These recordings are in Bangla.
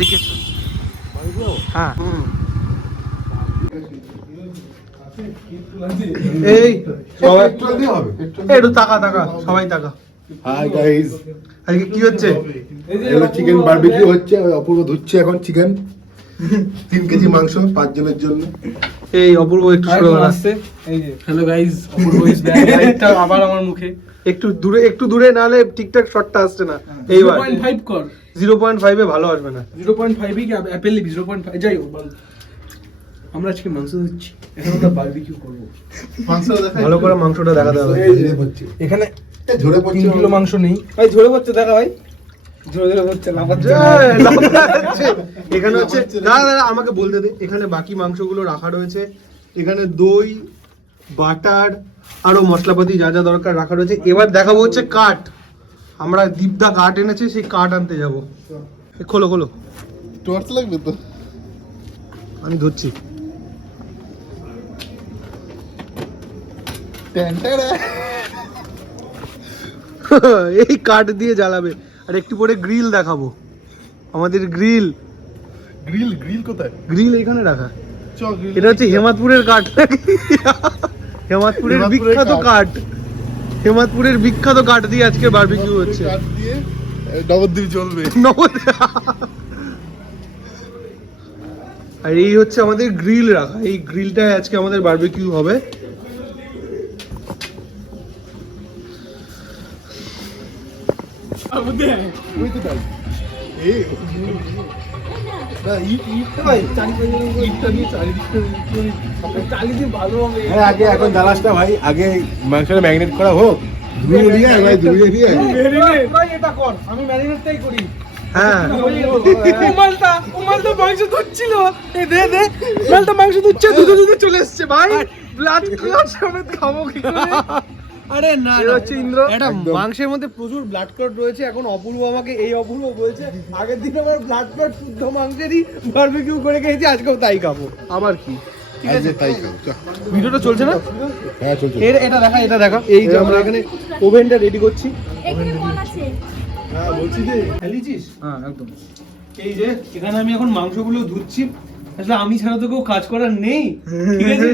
বাদিকে হ্যাঁ এই একটু তাকা সবাই তাকা। হাই গাইস, আজকে কি হচ্ছে? চিকেন বারবিকিউ হচ্ছে। অপূর্ব ধুচ্ছে এখন চিকেন, 3 কেজি মাংস 5 জনের জন্য। এই অপূর্ব একটু সরে আসছে। এই যে hello guys, Apurba is back. লাইটটা আবার আমার মুখে। একটু দূরে নালে ঠিকঠাক শটটা আসছে না। এইবার 0.5 কর। 0.5 এ ভালো আসবে না। 0.5 কি অ্যাপেল লিবি 0.5 যাই হোক বল। আমরা আজকে মাংস দিচ্ছি, এখন আমরা বারবিকিউ করব। মাংস দেখা ভালো করে মাংসটা দেখাতে হবে। এখানে ঝরে পড়ছে 3 কিলো মাংস নেই ভাই, ঝরে পড়ছে দেখা ভাই, ঝরে পড়ছে লাফাচ্ছে। এখানে হচ্ছে দাদা আমাকে বলতে দে, এখানে বাকি মাংসগুলো রাখা রয়েছে। এখানে দই, বাটার, আরো মশলাপাতি যা যা দরকার রাখা রয়েছে। এবার দেখাবো হচ্ছে কাঠ। আমরা দীপদা কাঠ এনেছে, সেই কাঠ আনতে যাব। খোলো টর্চ লাগবে তো, আমি ধরছি। এই কাঠ দিয়ে জ্বালাবে। আর একটু পরে গ্রিল দেখাবো, আমাদের গ্রিল কোথায়? গ্রিল এখানে রাখা। এটা হচ্ছে হেমাদপুরের কাঠ। হেমাদপুরের বিখ্যাত কাঠ। হেমাদপুরের বিখ্যাত কাঠ দিয়ে আজকে বারবিকিউ হচ্ছে। কাঠ দিয়ে নবদ্বীপ চলবে। আর এই হচ্ছে আমাদের গ্রিল রাখা। এই গ্রিলটায় আজকে আমাদের বারবিকিউ হবে। আগে এখন জ্বালাসটা ভাই, আগে মাংসটা ম্যারিনেট করা হোক, ধুয়ে দিয়ে এটা কর, আমি ম্যারিনেটটাই করি। হ্যাঁ উমালটা মাংস ধুচ্ছিল, এই দে উমালটা মাংস ধুচ্ছে, দুধে চলে এসেছে ভাই। ব্লাড ক্লট সমেত খাবো কি করে? আরে না, এটা হচ্ছে ইন্দ্র। এটা একদম। মাংসের মধ্যে প্রচুর ব্লাড ক্লট রয়েছে। এখন অপূর্ব আমাকে অপূর্ব বলছে আগের দিন আমার ব্লাড ক্লট শুদ্ধ মাংসেরই বারবিকিউ করে খেয়েছি, আজকেও তাই খাবো। আমার কি ঠিক আছে, তাই খাও। ভিডিওটা চলছে না? হ্যাঁ চলছে। এটা দেখা। এই যে আমরা এখানে ওভেনটা রেডি করছি। হ্যাঁ বলছি যে খেলিছিস? হ্যাঁ একদম। এই যে এখানে আমি এখন মাংসগুলো ধুচ্ছি। আসলে আমি ছাড়া তো কেউ কাজ করার নেই, ঠিক আছে?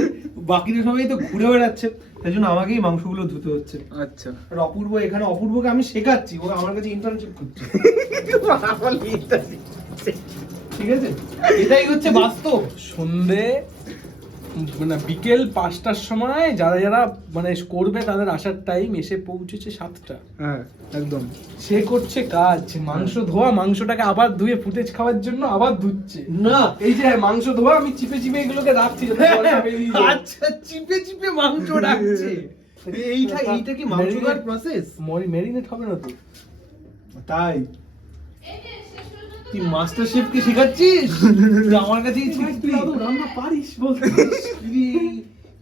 বাকিরা সবাই তো ঘুরে বেড়াচ্ছে, তাই জন্য আমাকেই মাংসগুলো ধুতে হচ্ছে। আচ্ছা, আর অপূর্ব এখানে, অপূর্বকে আমি শেখাচ্ছি, ও আমার কাছে ইন্টার্নশিপ করছে। ঠিক আছে, এটাই হচ্ছে বাস্তব। সন্ধে মানে বিকেল 5টার সময় যারা মানে করবে তাদের আসার টাইম, এসে পৌঁছেছে 7টা। হ্যাঁ একদম। সে করছে কাজ, মাংস ধোয়া, মাংসটাকে আবার ধুয়ে ফুটেজ খাওয়ার জন্য আবার ধুচ্ছে। না এই যে মাংস ধোয়া, আমি চিপে এগুলোকে রাখছি যাতে জলটা বেরিয়ে যায়। আচ্ছা, চিপে মাংস রাখছে। এইটা কি মাংস ধোয়ার প্রসেস? ম্যারিনেট হবে না তো? তাই তুই মাস্টার শেফ কে শেখাচ্ছিস? তুই আমার কাছেই তুই আদৌ রান্না পারিস বলতে?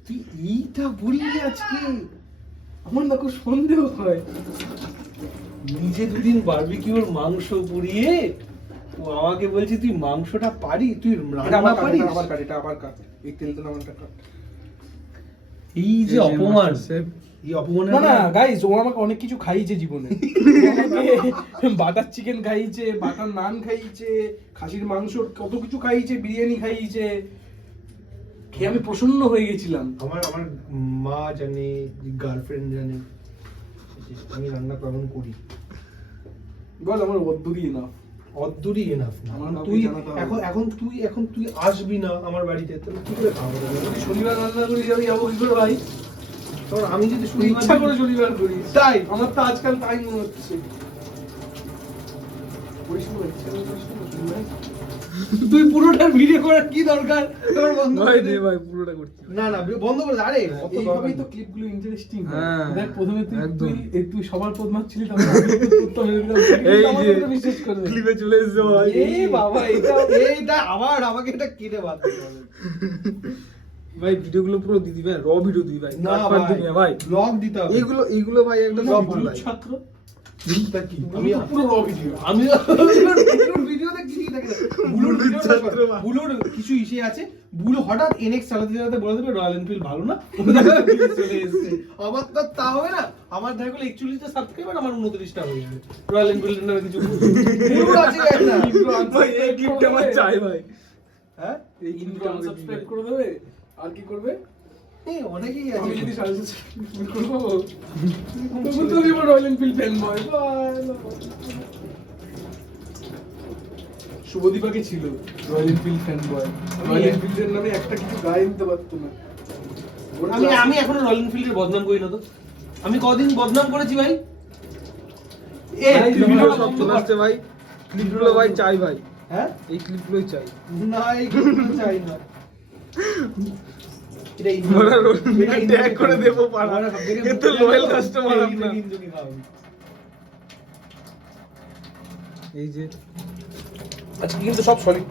তুই এইটা বললি আজকে? আমার না খুব সন্দেহ হয়। নিজে দুদিন বারবিকিউর মাংস পুড়িয়ে ও আমাকে বলছি তুই মাংসটা পারি, তুই রান্না পারিস? আবার কাট, এটা আবার কাট, এই তেলটা আমারটা কাট। এই যে অপমান, এই অপমানের না গাইস, ও আমাকে অনেক কিছু খাইয়েছে জীবনে। বাটার চিকেন খাইয়েছে, বাটার নান খাইয়েছে, খাসির মাংস কত কিছু খাইয়েছে, বিরিয়ানি খাইয়েছে, খেয়ে আমি প্রসন্ন হয়ে গেছিলাম। আমার মা জানে, গার্লফ্রেন্ড জানে আমি রান্না কেমন করি। বল, আমার অদ্ভুতই না, অদ্দুরই এনাফ না। আমার তুই জানাতে হবে। এখন তুই আসবি না আমার বাড়িতে, তাহলে কি করে খাবো? যদি শনিবার রান্না করি যাবো কি করে ভাই? কারণ আমি যদি তুই ইচ্ছা করে শনিবার করি, তাই আমার তো আজকাল তাই মনে হচ্ছে। পরিষ্কার ইচ্ছা করে শনিবার তুই পুরোটা ভিডিও করার কি দরকার? তোর বন্ধ ভাই করে দে দে। ভাই, পুরোটা করছি। না বন্ধ করে দে। আরে অত দরকার এইভাবেই তো নেই। ক্লিপগুলো ইন্টারেস্টিং হয়। হ্যাঁ, দেখ প্রথমে একদম। তুই সবার পদ মারছিলি, তারপর আমি উত্তর মেরে দিলাম। এই আমার যে কথা বিশ্বাস করে দে। ক্লিপে চলে এসেছে ভাই। এই বাবা, এইটা আবার আমাকে এটা কেটে বাদ দিতে হবে। ভাই ভিডিওগুলো পুরো দিদি ভাই, র ভিডিও দিদি ভাই, না কাট ফাট দিবি না ভাই। ব্লগ দিতে হবে। এইগুলো ভাই একদম সব বিদ্যুৎ ভাই। ছাত্র, জিনিসটা কি আমি পুরো র ভিডিও আমি ভিডিও দেখছি দেখে বুলোর ভিডিওটা বুলোর কিছু ইসে আছে বুলো হঠাৎ এনএক্স চালাতে চালাতে বলে দেবে রয়্যাল এনফিল্ড ভালো না চলে এসেছে আমার তো তা হবে না আমার দেখা গেলো 41টা সাবস্ক্রাইবার আমার 29টা হয়ে যাবে রয়্যাল এনফিল্ড নামে কিছু বুলোর আছে একটা ভাই এই ক্লিপটা আমার চাই ভাই। হ্যাঁ এই ইন্ট্রো আনসাবস্ক্রাইব করে দেবে আর কি করবে এই অনেকেই আছে আমি যদি সাবস্ক্রাইব করব তবু তো আমি রয়্যাল এনফিল্ড ফ্যান বয় শুভদীপাকে ছিল Royal Enfield fan boy Royal এনফিল্ডের নামে একটা কিছু গায়ে দিতে পারতো না আমি এখনো রয়্যাল এনফিল্ডের বদনাম করি না তো আমি কদিন বদনাম করেছি ভাই ভাই ভিডিও সব চলে আসছে ভাই, ক্লিপগুলো ভাই চাই ভাই, হ্যাঁ এই ক্লিপগুলোই চাই। না এই কিছু চাই না এটা ট্যাগ করে দেবো পাড়া, এ তো loyal customer আপনার। এই যে আজকে কিন্তু সব সলিড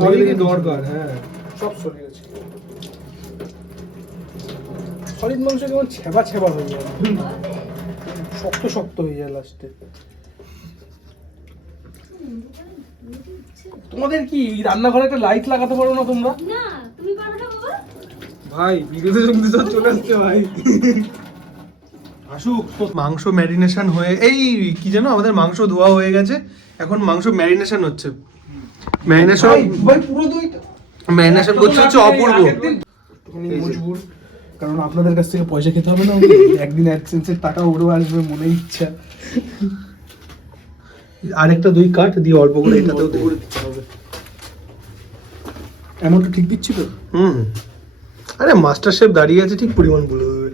সলিডই দরকার, হ্যাঁ। সব সলিড আছে সলিড মাংস কেমন ছেবা ছেবা হয়ে যায় শক্ত শক্ত হয়ে যায় লাস্টে তোমাদের কি রান্নাঘরে একটা লাইট লাগাতে পারো না তোমরা না তুমি পারো না বাবা ভাই ভিডিওতে জলদি সব চলে আসছে ভাই। আসুক তো মাংস ম্যারিনেশন হয়ে এই কি জানো আমাদের মাংস ধোয়া হয়ে গেছে এখন মাংস ম্যারিনেশন হচ্ছে ম্যারিনেশন ভাই পুরো দইটা ম্যারিনেশন করছে হচ্ছে অপূর্ব মজবুর কারণ আপনাদের কাছ থেকে পয়সা খেতে হবে না একদিন অ্যাডসেন্সের টাকা উড়ে আসবে মনে ইচ্ছা আরেকটা দই কাট দিয়ে অল্প করে এটাতেও দে এমনটা ঠিক দিচ্ছি তো হুম আরে মাস্টার শেফ দাঁড়িয়ে আছে ঠিক পরিমাণ বলে দেবে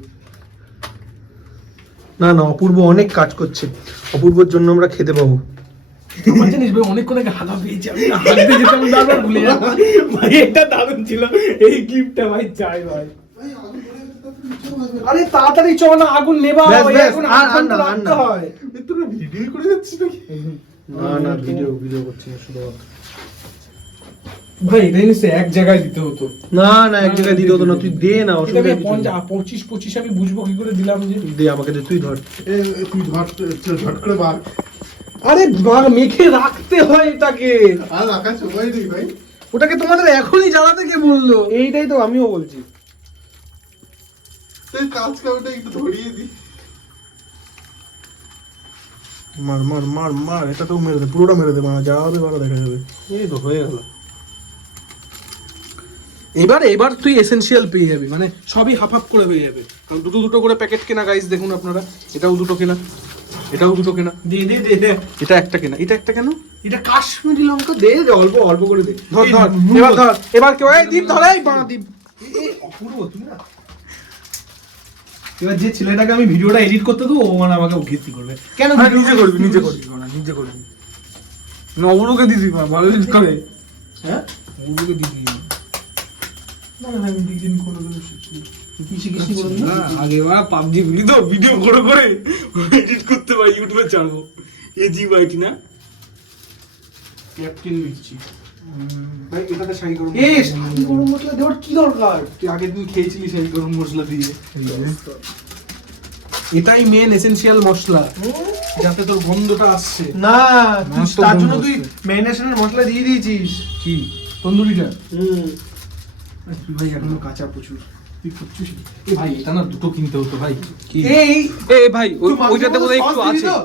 না না অপূর্ব অনেক কাজ করছে অপূর্বর জন্য আমরা খেতে পাবো আমার জানিস ভাই অনেকক্ষণ আগে হাগা পেয়েছি আমি না হাগতে যেতাম বারবার ভুলে যেতাম ভাই এটা দারুণ ছিল, এই ক্লিপটা ভাই চাই ভাই। আরে তাড়াতাড়ি চল না আগুন নেবা ব্যাস, হয় ব্যাস, এখন আর আগুন না, আর রাখতে না। হয় তোরা ভিডিও করে যাচ্ছিস নাকি? না না ভিডিও করছি না শুধু ভাই এটা জিনিস এক জায়গায় দিতে হতো না না এক জায়গায় দিতে হতো না তুই দে না অসুবিধা কিছু নেই। 25 আমি বুঝবো কি করে দিলাম যে দে আমাকে দে তুই ধর তুই ঝট করে বার। আরে মেখে রাখতে হয় এটাকে আর রাখার সময় নেই ভাই। ওটাকে তোমাদের এখনই জ্বালাতে কে বললো এইটাই তো আমিও বলছি তুই কাজ কামটা একটু ধরিয়ে দি। মার মার মার মার এটা তো মেরে দে পুরোটা মেরে দে মার যা হবে ভালো দেখা যাবে এই তো হয়ে গেল এবার তুই এসেনশিয়াল পেয়ে যাবি মানে সবই হাফ হাফ করে হয়ে যাবে কারণ দুটো দুটো করে প্যাকেট কেনা গাইস দেখুন আপনারা এটাও দুটো কেনা এটাও দুটো কেনা দে দে দে দে এটা একটা কেনা এটা একটা কেন এটা কাশ্মীরি লঙ্কা দে দে অল্প অল্প করে দে ধর ধর এবার কেউ এই দীপ ধর এই বাঁ দীপ এই অপূর্ব তুই না এবার যে ছেলেটাকে আমি ভিডিওটা এডিট করতে দেবো ও মানে আমাকে ঘিরতি করবে কেন হ্যাঁ, নিজে করবি নিজে করবি নবরুকে দিদি ভালো এডিট করে, হ্যাঁ ওগুলোকে দিবি না না আমি দিন কোনো দিন শিখিনি কি শিখিস বলুন না না আগে ওরা পাবজি ভিডিও করে করে এডিট করতে পারি ইউটিউবে ছাড়বো, এই জিবাইটি না ক্যাপ্টেন দিচ্ছি ভাই এটাতে শাহি গরম এ শাহি গরম মশলা দেওয়ার কি দরকার তুই আগের দিন খেয়েছিলি শাহি গরম মশলা দিয়ে এটাই মেন এসেনশিয়াল মশলা যাতে তোর গন্ধটা আসছে না মাছ তো তার জন্য গন্ধ তুই হচ্ছে। ম্যারিনেশনের মশলা দিয়ে দিয়েছিস কি তন্দুরিটা হুম তুই ভাই এখনো কাঁচা প্রচুর তুই করছিস এ ভাই এটা না দুটো কিনতে হতো ভাই কি এই এ ভাই তুই মাংসের ওইটাতে মধ্যে বোধহয় একটু sauce দিবি আছে, তো?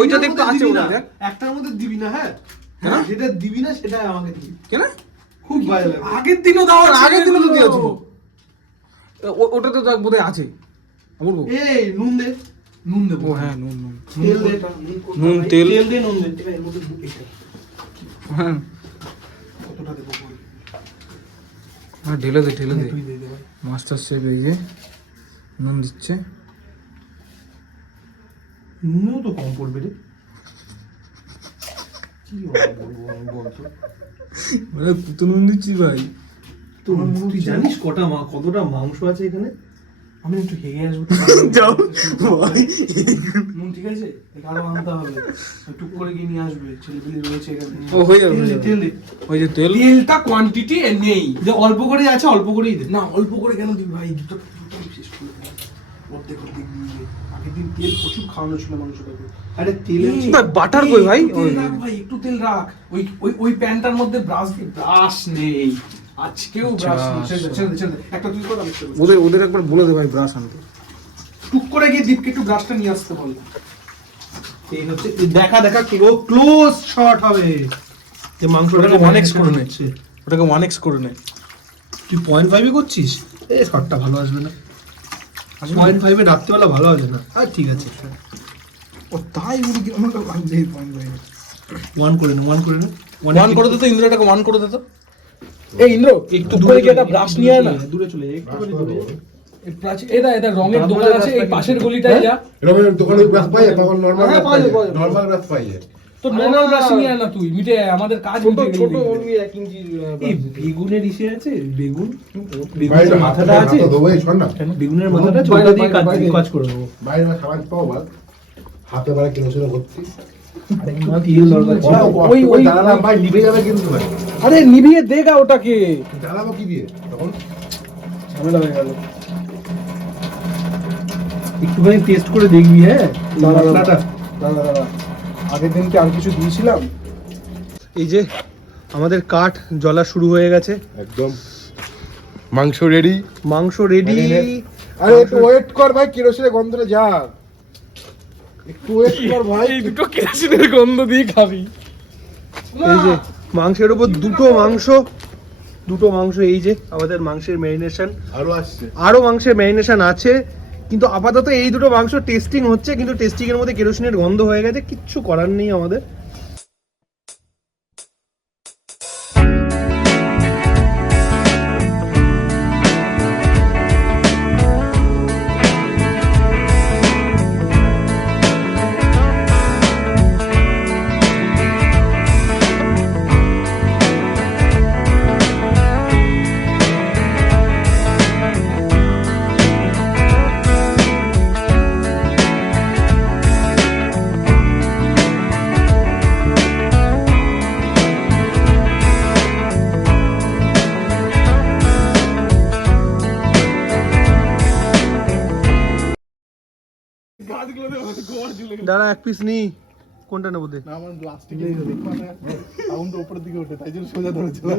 ওইটাতে একটার একটু মধ্যে আছে দিবি না। ওটা দেখ। একটার মধ্যে দিবি না হ্যাঁ হ্যাঁ? যেটা দিবি না সেটা আমাকে দিবি কেন খুব ভালো লাগে আগের দিনও দাও আগের দিনও তো দিয়েছিল, ওটাতে তো বোধহয় আছে বলবো। এই নুন দে নুন দেবো ও হ্যাঁ নুন নুন তেল দে নুন তেল তেল দে নুন দে এবার এর মধ্যে এটা হ্যাঁ কতটা দেবো বল হ্যাঁ ঢেলে দে তুই দে দে ভাই মাস্টার শেফ এই যে নুন দিচ্ছে, নুনও তো কম পড়বে রে কি বলতো মানে তুই তো নুন দিচ্ছিস ভাই। তুই জানিস কতটা মাংস আছে এখানে আমি একটু হেগে আসবো যাও ভাই নুন ঠিক আছে আরো আনতে হবে টুক করে গিয়ে নিয়ে আসবে ছেলেপিলি রয়েছে এখানে ও হয়ে যাবে তেল দে, তেল দে ওই যে তেল তেলটা কোয়ান্টিটি নেই যে অল্প করে আছে অল্প করেই দে না অল্প করে কেন দিবি ভাই দুটো শেষ করে দে। অর্ধেক অর্ধেক দিয়ে আগের দিন তেল প্রচুর খাওয়ানো ছিল মাংসটাকে। আরে তেলের বাটার কই ভাই? তেল রাখ ভাই, একটু তেল রাখ। ওই প্যানটার মধ্যে ব্রাশ নেই আজকেও, ব্রাশ নেই। ছেড়ে দে। একটা তুই কর, আমি একটা করি। ওদের একবার বলে দে ভাই ব্রাশ আনতে। টুক করে গিয়ে দীপকে একটু ব্রাশটা নিয়ে আসতে বল। এই হচ্ছে দেখা ক্লোজ শট হবে যে মাংসটাকে 1x করে নে। নিচ্ছে। ওটাকে 1x করে নে। তুই 0.5 করছিস? এই শটটা ভালো আসবে না। 0.5 রাত্রিবেলা ভালো আসবে না। আর ঠিক আছে, ও তাই বলি কি আমার কাছে ভাই 1 করে নে। 1 করে দে তো ইন্দ্র, এটাকে 1 করে দে তো। এই ইন্দ্র একটু দূরে গিয়ে একটা ব্রাশ নিয়ে আয় না। দূরে চলে যা, একটুখানি দূরে যা। এটা রঙের দোকান আছে এই পাশের গলিটায় যা। এরকম দোকানে ব্রাশ পাই তখন নরমাল হ্যাঁ, ব্রাশ পাওয়া পাই, যায়। নরমাল ব্রাশ পাই। তো নরমাল ব্রাশ নিয়ে আয় না তুই, মিটে আয়, আমাদের কাজ মিটে গেল। ছোট ওই 1 ইঞ্চি এই বেগুনের ইসে আছে, বেগুন বাইরে বেগুনের মাথাটা আছে, হাতটা ধোবো, এই শোন না, কেন বেগুনের মাথাটা আছে, ওটা দিয়ে কাজ করে দেবো। বাইরে সাবান পাও বল, হাতে বারে কেরোসিন ভর্তি। আরে মা তেল দরকার ছিল। ওই জ্বালালাম ভাই, নিভে যাবে কিন্তু ভাই। আরে নিভিয়ে দেগা ওটাকে, জ্বালাবো কি দিয়ে তখন? ঝামেলা হয়ে গেল। একটুখানি টেস্ট করে দেখবি। হ্যাঁ মশলাটা দাদা আগের দিনকে আর কিছু দিয়েছিলাম। এই যে আমাদের কাঠ জ্বলা শুরু হয়ে গেছে, একদম মাংস রেডি। মাংস রেডি। আরে একটু ওয়েট কর ভাই, কেরোসিনের গন্ধটা যা, একটু ওয়েট কর ভাই। এই দুটো কেরোসিনের গন্ধ দিয়ে খাবি। এই যে মাংসের উপর দুটো মাংস, এই যে আমাদের মাংসের ম্যারিনেশন, আরো আসছে। আরো মাংসের ম্যারিনেশন আছে, কিন্তু আপাতত এই দুটো মাংস টেস্টিং হচ্ছে, কিন্তু টেস্টিং এর মধ্যে কেরোসিনের গন্ধ হয়ে গেছে, কিচ্ছু করার নেই আমাদের। দাঁড়া, এক পিস নি, কোনটা নেবো দে। আমার প্লাস্টিক সাউন্ড উপরের দিকে ওঠে, তাই জন্য সোজা ধরেছিলাম।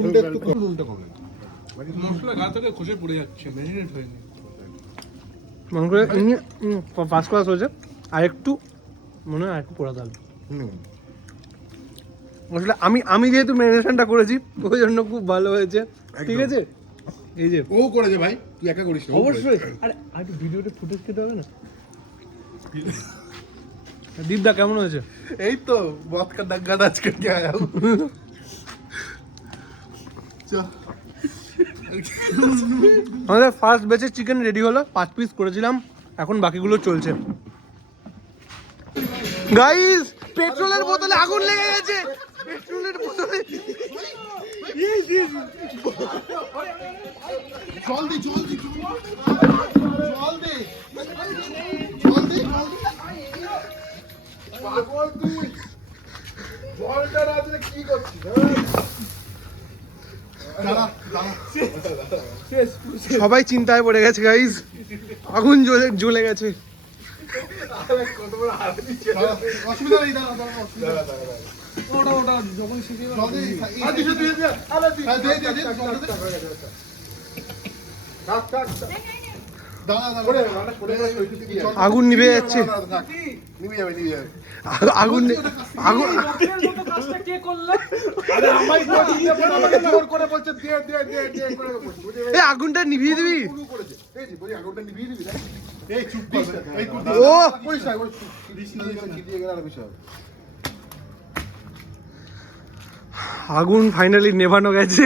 মশলা গা থেকে খসে পড়ে যাচ্ছে, ম্যারিনেট হয়নি। মাংস ফার্স্ট ক্লাস হয়েছে, আর একটু মনে হয় একটু পোড়া থাকবে। আসলে আমি যেহেতু ম্যারিনেশনটা করেছি ওই জন্য খুব ভালো হয়েছে, ঠিক আছে। এই যে ও করেছে ভাই, তুই একা করিস না। অবশ্যই, আরে আগে ভিডিওতে ফুটেজ খেতে হবে না। দীপদা কেমন হয়েছে? এই তো बहुत का डग्गा डाच करके आया हूँ। আমাদের ফার্স্ট ব্যাচের চিকেন রেডি হলো, 5 পিস করেছিলাম, এখন বাকিগুলো চলছে। গাইস, পেট্রোলের বোতলে আগুন লেগে গেছে, পেট্রোলের বোতলে। জলদি পাগল তুই, জলটা রাখলে কি করছিস? সবাই চিন্তায় পড়ে গেছে গাইস, আগুন জ্বলে গেছে। অসুবিধা নেই, দাঁড়া ওটা যখন শিখে জলদি আর দিশে দিয়ে দে, আরে দে আগুন নিভে যাচ্ছে, নিভে যাবে আগুন কাজটা কে করলো? আরে আমায় আমাকে জোর করে বলছে দে করে বলছে। এই আগুনটা নিভিয়ে দিবি। শুরু করেছে, এই যে বলি আগুনটা নিভিয়ে দিবি না। এই চুপ কর, এই তুই ও করিস না, করিস না, দিয়ে গেল আর বিষয়। আগুন ফাইনালি নেভানো গেছে।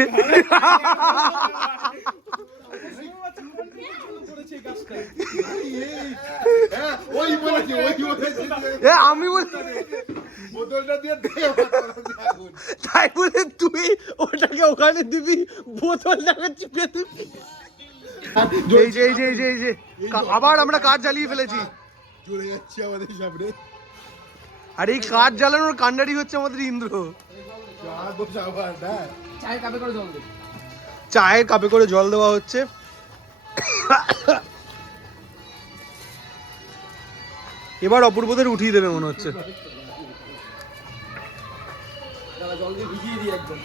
ওই বলেছে এ আমি বলছি বোতলটা দিয়ে দে আগুন। তাই বলে তুই ওটাকে ওখানে দিবি, বোতলটাকে চিপে দিবি। এই যে আবার আমরা কাঠ জ্বালিয়ে ফেলেছি। চলে যাচ্ছে আমাদের সামনে। আর এই কাঠ জ্বালানোর কাণ্ডারি হচ্ছে আমাদের ইন্দ্র। চায়ের কাপে করে জল দে। চায়ের কাপে করে জল দেওয়া হচ্ছে। এবার অপূর্বদের উঠিয়ে দেবে মনে হচ্ছে। জল দিয়ে ভিজিয়ে দিই একদম।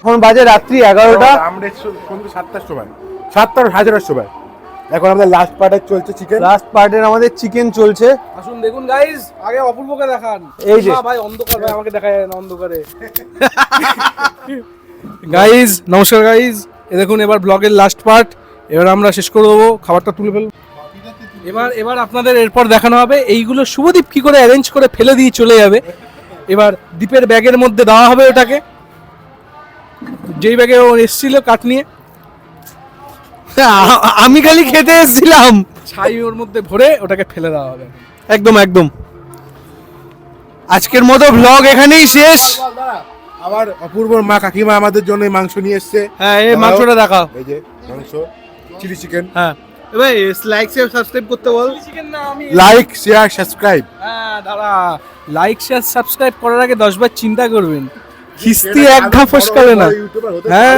এখন বাজে রাত্রি 11টা। আমরা সন্ধ্যে 7টার সময়, 7টা 7:30 সময়। এখন আমাদের লাস্ট পার্টের চলছে চিকেন। লাস্ট পার্টের আমাদের চিকেন চলছে। আসুন দেখুন গাইস, আগে অপূর্বকে দেখান। এই যে। না ভাই অন্ধকার, ভাই আমাকে দেখা যায় না অন্ধকারে। গাইস নমস্কার গাইস, এ দেখুন এবার ব্লগের লাস্ট পার্ট। এবার আমরা শেষ করে দেবো, খাবারটা তুলে ফেলবো। এবার আপনাদের এরপর দেখানো হবে এইগুলো শুভদীপ কি করে অ্যারেঞ্জ করে ফেলে দিয়ে চলে যাবে। এবার দীপের ব্যাগের মধ্যে দেওয়া হবে ওটাকে, যেই ব্যাগে ও এসেছিল কাঠ নিয়ে। আমি খালি খেতে এসেছিলাম। ছাই ওর মধ্যে ভরে ওটাকে ফেলে দেওয়া হবে। একদম একদম। আজকের মতো ব্লগ এখানেই শেষ। আবার অপূর্বর মা কাকিমা আমাদের জন্য এই মাংস নিয়ে এসেছে। হ্যাঁ, এই মাংসটা দেখাও। এই যে মাংস, চিলি চিকেন। হ্যাঁ ভাই, লাইক শেয়ার সাবস্ক্রাইব করতে বল। চিকেন না আমি লাইক শেয়ার সাবস্ক্রাইব। হ্যাঁ দাঁড়া, লাইক শেয়ার সাবস্ক্রাইব করার আগে 10 বার চিন্তা করবেন। কিস্তি এক ঘা ফসকাবে না। হ্যাঁ,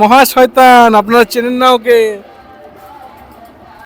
মহা শয়তান আপনারা চেনেন না ওকে।